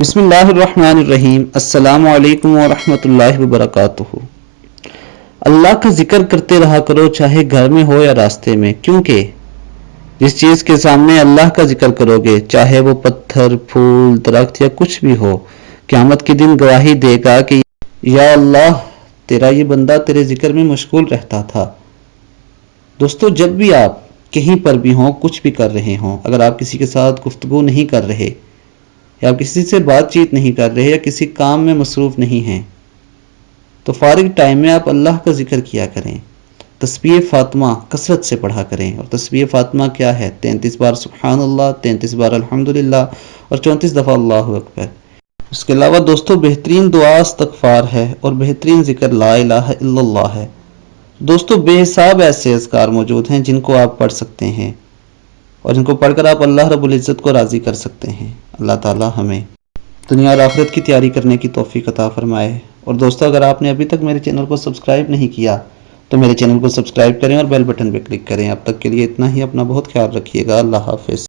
بسم اللہ الرحمن الرحیم۔ السلام علیکم ورحمۃ اللہ وبرکاتہ۔ اللہ کا ذکر کرتے رہا کرو، چاہے گھر میں ہو یا راستے میں، کیونکہ جس چیز کے سامنے اللہ کا ذکر کرو گے، چاہے وہ پتھر، پھول، درخت یا کچھ بھی ہو، قیامت کے دن گواہی دے گا کہ یا اللہ، تیرا یہ بندہ تیرے ذکر میں مشغول رہتا تھا۔ دوستو، جب بھی آپ کہیں پر بھی ہوں، کچھ بھی کر رہے ہوں، اگر آپ کسی کے ساتھ گفتگو نہیں کر رہے یا آپ کسی سے بات چیت نہیں کر رہے یا کسی کام میں مصروف نہیں ہیں، تو فارغ ٹائم میں آپ اللہ کا ذکر کیا کریں۔ تسبیح فاطمہ کثرت سے پڑھا کریں۔ اور تسبیح فاطمہ کیا ہے؟ 33 بار سبحان اللہ، 33 بار الحمدللہ اور 34 دفعہ اللہ اکبر۔ اس کے علاوہ دوستو، بہترین دعا استغفار ہے اور بہترین ذکر لا الہ الا اللہ ہے۔ دوستو، بے حساب ایسے اذکار موجود ہیں جن کو آپ پڑھ سکتے ہیں اور جن کو پڑھ کر آپ اللہ رب العزت کو راضی کر سکتے ہیں۔ اللہ تعالی ہمیں دنیا اور آخرت کی تیاری کرنے کی توفیق عطا فرمائے۔ اور دوستو، اگر آپ نے ابھی تک میرے چینل کو سبسکرائب نہیں کیا تو میرے چینل کو سبسکرائب کریں اور بیل بٹن پہ کلک کریں۔ اب تک کے لیے اتنا ہی، اپنا بہت خیال رکھیے گا۔ اللہ حافظ۔